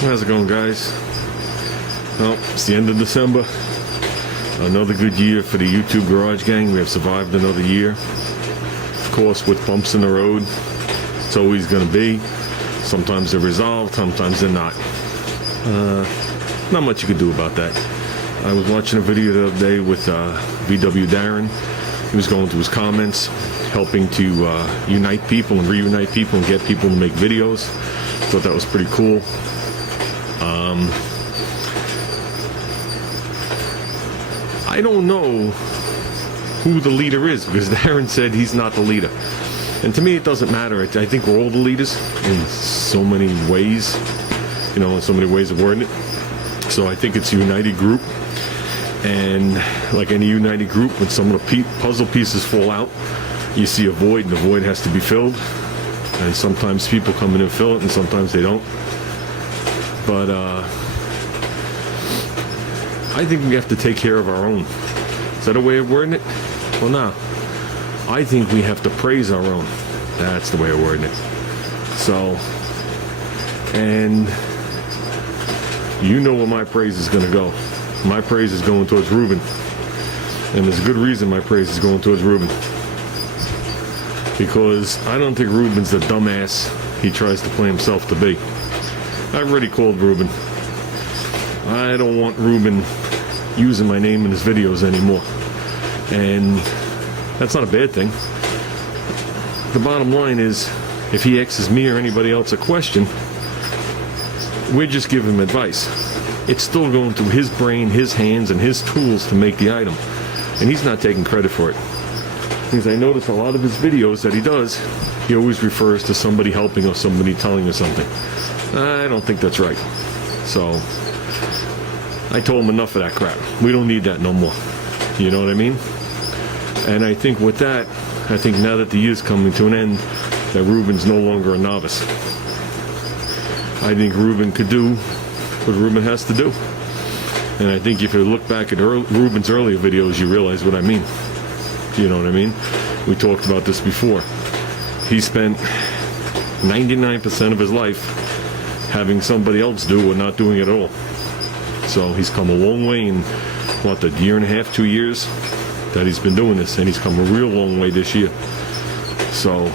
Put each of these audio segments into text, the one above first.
How's it going, guys? Well, it's the end of December. Another good year for the YouTube Garage Gang. We have survived another year. Of course, with bumps in the road, it's always going to be. Sometimes they're resolved, sometimes they're not. Not much you can do about that. I was watching a video the other day with VW Darren. He was going through his comments, helping to unite people and reunite people and get people to make videos. Thought that was pretty cool. I don't know who the leader is, because Darren said he's not the leader. And to me, it doesn't matter. I think we're all the leaders in so many ways, in so many ways of wording it. So I think it's a united group. And like any united group, when some of the puzzle pieces fall out, you see a void, and the void has to be filled. And sometimes people come in and fill it, and sometimes they don't. But I think we have to take care of our own. Is that a way of wording it? Well, no. I think we have to praise our own. That's the way of wording it. So, and you know where my praise is going to go. My praise is going towards Ruben. And there's a good reason my praise is going towards Ruben. Because I don't think Ruben's the dumbass he tries to play himself to be. I've already called Ruben. I don't want Ruben using my name in his videos anymore. And that's not a bad thing. The bottom line is, if he asks me or anybody else a question, we just give him advice. It's still going through his brain, his hands, and his tools to make the item. And he's not taking credit for it. Because I notice a lot of his videos that he does, he always refers to somebody helping or somebody telling us something. I don't think that's right. So I told him enough of that crap. We don't need that no more. You know what I mean? And I think with that, I think now that the year's coming to an end, that Ruben's no longer a novice. I think Ruben could do what Ruben has to do. And I think if you look back at Ruben's earlier videos, you realize what I mean. You know what I mean? We talked about this before. He spent 99% of his life having somebody else do or not doing it at all. So he's come a long way in, what, the year and a half, 2 years that he's been doing this, and he's come a real long way this year. So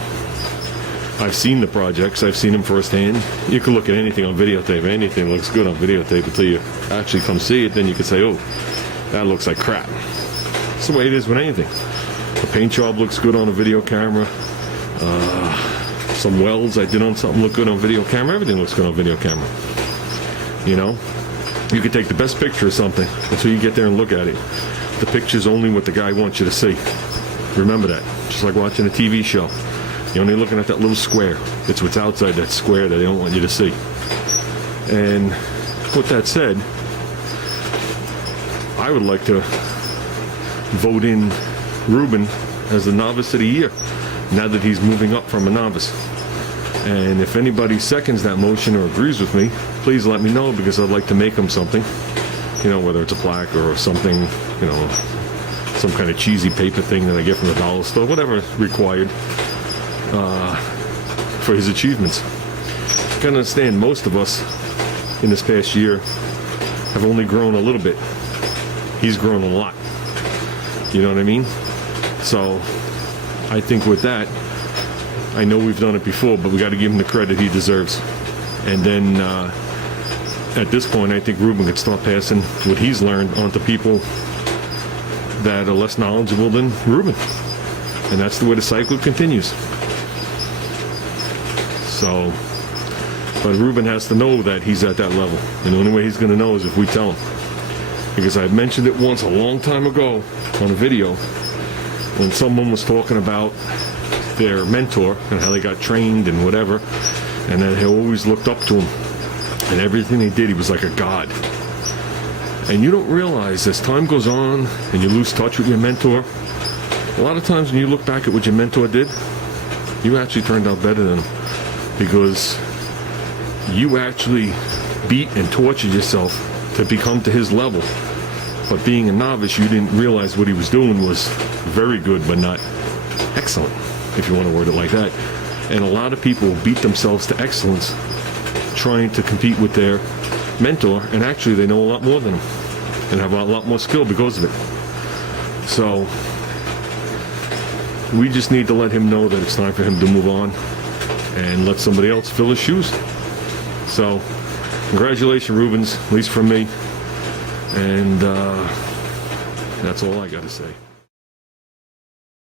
I've seen the projects, I've seen them firsthand. You can look at anything on videotape, anything looks good on videotape until you actually come see it, then you can say, oh, that looks like crap. It's the way it is with anything. The paint job looks good on a video camera. Some welds I did on something look good on video camera. Everything looks good on video camera. You can take the best picture of something until you get there and look at it. The picture's only what the guy wants you to see. Remember that. Just like watching a TV show. You're only looking at that little square. It's what's outside that square that they don't want you to see. And with that said, I would like to vote in Ruben as the novice of the year, now that he's moving up from a novice. And if anybody seconds that motion or agrees with me, please let me know, because I'd like to make him something. Whether it's a plaque or something, some kind of cheesy paper thing that I get from the dollar store, whatever required for his achievements. You can understand, most of us in this past year have only grown a little bit. He's grown a lot. You know what I mean? So I think with that, I know we've done it before, but we got to give him the credit he deserves. And then at this point, I think Ruben could start passing what he's learned on to people that are less knowledgeable than Ruben. And that's the way the cycle continues. So, but Ruben has to know that he's at that level. And the only way he's going to know is if we tell him. Because I mentioned it once a long time ago on a video, when someone was talking about their mentor and how they got trained and whatever, and then they always looked up to him. And everything they did, he was like a god. And you don't realize, as time goes on and you lose touch with your mentor, a lot of times when you look back at what your mentor did, you actually turned out better than him, because you actually beat and tortured yourself to become to his level. But being a novice, you didn't realize what he was doing was very good, but not excellent, if you want to word it like that. And a lot of people beat themselves to excellence trying to compete with their mentor, and actually they know a lot more than him and have a lot more skill because of it. So we just need to let him know that it's time for him to move on and let somebody else fill his shoes. So congratulations, Rubens, at least from me. And that's all I got to say.